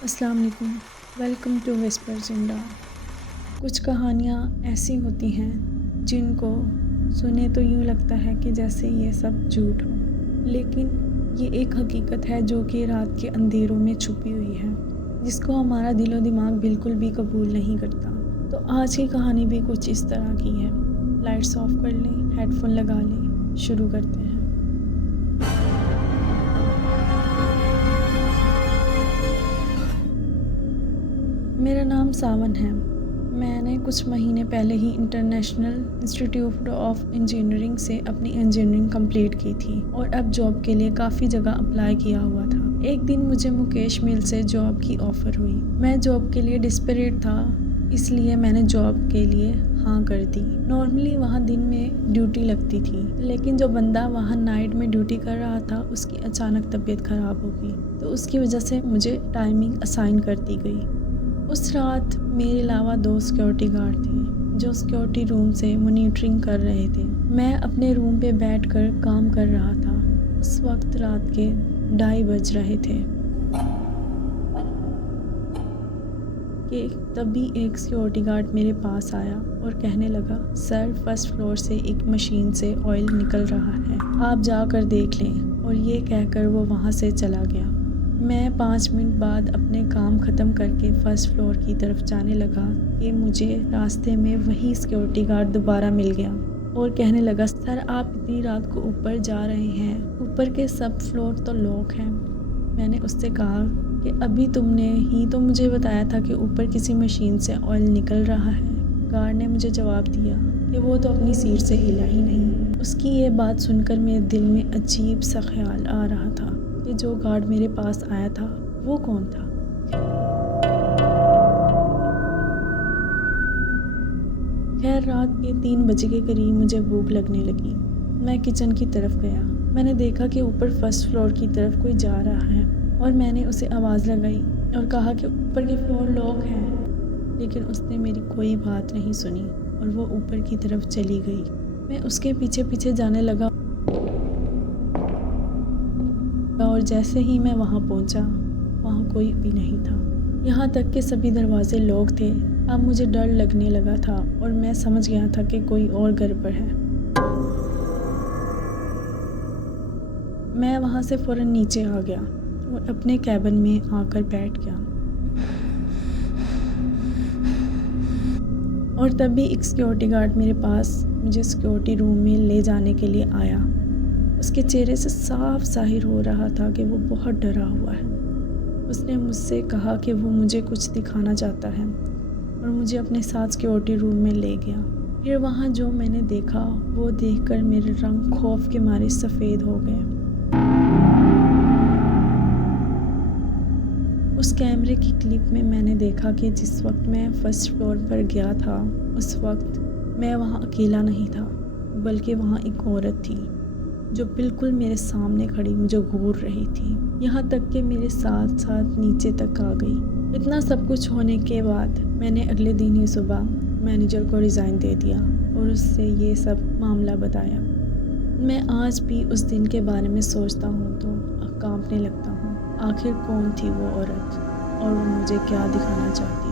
अस्सलाम वालेकुम। Welcome to whispers in dark. कुछ कहानियाँ ऐसी होती हैं जिनको सुने तो यूँ लगता है कि जैसे ये सब झूठ हो, लेकिन ये एक हकीकत है जो कि रात के अंधेरों में छुपी हुई है, जिसको हमारा दिलो दिमाग बिल्कुल भी कबूल नहीं करता। तो आज की कहानी भी कुछ इस तरह की है। लाइट्स ऑफ कर लें, हेडफोन लगा लें, शुरू करते हैं। मेरा नाम सावन है। मैंने कुछ महीने पहले ही इंटरनेशनल इंस्टीट्यूट ऑफ इंजीनियरिंग से अपनी इंजीनियरिंग कंप्लीट की थी और अब जॉब के लिए काफ़ी जगह अप्लाई किया हुआ था। एक दिन मुझे मुकेश मिल से जॉब की ऑफ़र हुई। मैं जॉब के लिए डिस्परेट था, इसलिए मैंने जॉब के लिए हाँ कर दी। नॉर्मली वहाँ दिन में ड्यूटी लगती थी, लेकिन जो बंदा वहाँ नाइट में ड्यूटी कर रहा था उसकी अचानक तबीयत ख़राब हो गई, तो उसकी वजह से मुझे टाइमिंग असाइन कर दी गई। उस रात मेरे अलावा 2 सिक्योरिटी गार्ड थे जो सिक्योरिटी रूम से मॉनिटरिंग कर रहे थे। मैं अपने रूम पे बैठकर काम कर रहा था। उस वक्त रात के 2:30 बज रहे थे कि तभी एक सिक्योरिटी गार्ड मेरे पास आया और कहने लगा, सर फर्स्ट फ्लोर से एक मशीन से ऑयल निकल रहा है, आप जाकर देख लें। और ये कहकर वो वहाँ से चला गया। मैं 5 मिनट बाद अपने काम ख़त्म करके फ़र्स्ट फ्लोर की तरफ जाने लगा कि मुझे रास्ते में वही सिक्योरिटी गार्ड दोबारा मिल गया और कहने लगा, सर आप इतनी रात को ऊपर जा रहे हैं, ऊपर के सब फ्लोर तो लॉक हैं। मैंने उससे कहा कि अभी तुमने ही तो मुझे बताया था कि ऊपर किसी मशीन से ऑयल निकल रहा है। गार्ड ने मुझे जवाब दिया कि वो तो अपनी सीट से हिला ही नहीं। उसकी ये बात सुनकर मेरे दिल में अजीब सा ख्याल आ रहा था कि जो गार्ड मेरे पास आया था वो कौन था। खैर रात के 3 बजे के करीब मुझे भूख लगने लगी। मैं किचन की तरफ गया। मैंने देखा कि ऊपर फर्स्ट फ्लोर की तरफ कोई जा रहा है और मैंने उसे आवाज़ लगाई और कहा कि ऊपर की फ्लोर लॉक है, लेकिन उसने मेरी कोई बात नहीं सुनी और वो ऊपर की तरफ चली गई। मैं उसके पीछे पीछे जाने लगा और जैसे ही मैं वहाँ पहुँचा, वहाँ कोई भी नहीं था। यहाँ तक कि सभी दरवाजे लॉक थे। अब मुझे डर लगने लगा था और मैं समझ गया था कि कोई और गड़बड़ है। मैं वहाँ से फ़ौरन नीचे आ गया और अपने कैबिन में आकर बैठ गया। और तभी एक सिक्योरिटी गार्ड मेरे पास मुझे सिक्योरिटी रूम में ले जाने के लिए आया। उसके चेहरे से साफ ज़ाहिर हो रहा था कि वो बहुत डरा हुआ है। उसने मुझसे कहा कि वो मुझे कुछ दिखाना चाहता है और मुझे अपने साथ सिक्योरिटी रूम में ले गया। फिर वहाँ जो मैंने देखा वो देखकर मेरे रंग खौफ के मारे सफ़ेद हो गए। उस कैमरे की क्लिप में मैंने देखा कि जिस वक्त मैं फर्स्ट फ्लोर पर गया था उस वक्त मैं वहाँ अकेला नहीं था, बल्कि वहाँ एक औरत थी जो बिल्कुल मेरे सामने खड़ी मुझे घूर रही थी, यहाँ तक कि मेरे साथ साथ नीचे तक आ गई। इतना सब कुछ होने के बाद मैंने अगले दिन ही सुबह मैनेजर को रिज़ाइन दे दिया और उससे ये सब मामला बताया। मैं आज भी उस दिन के बारे में सोचता हूँ तो कांपने लगता हूँ। आखिर कौन थी वो औरत और वो मुझे क्या दिखाना चाहती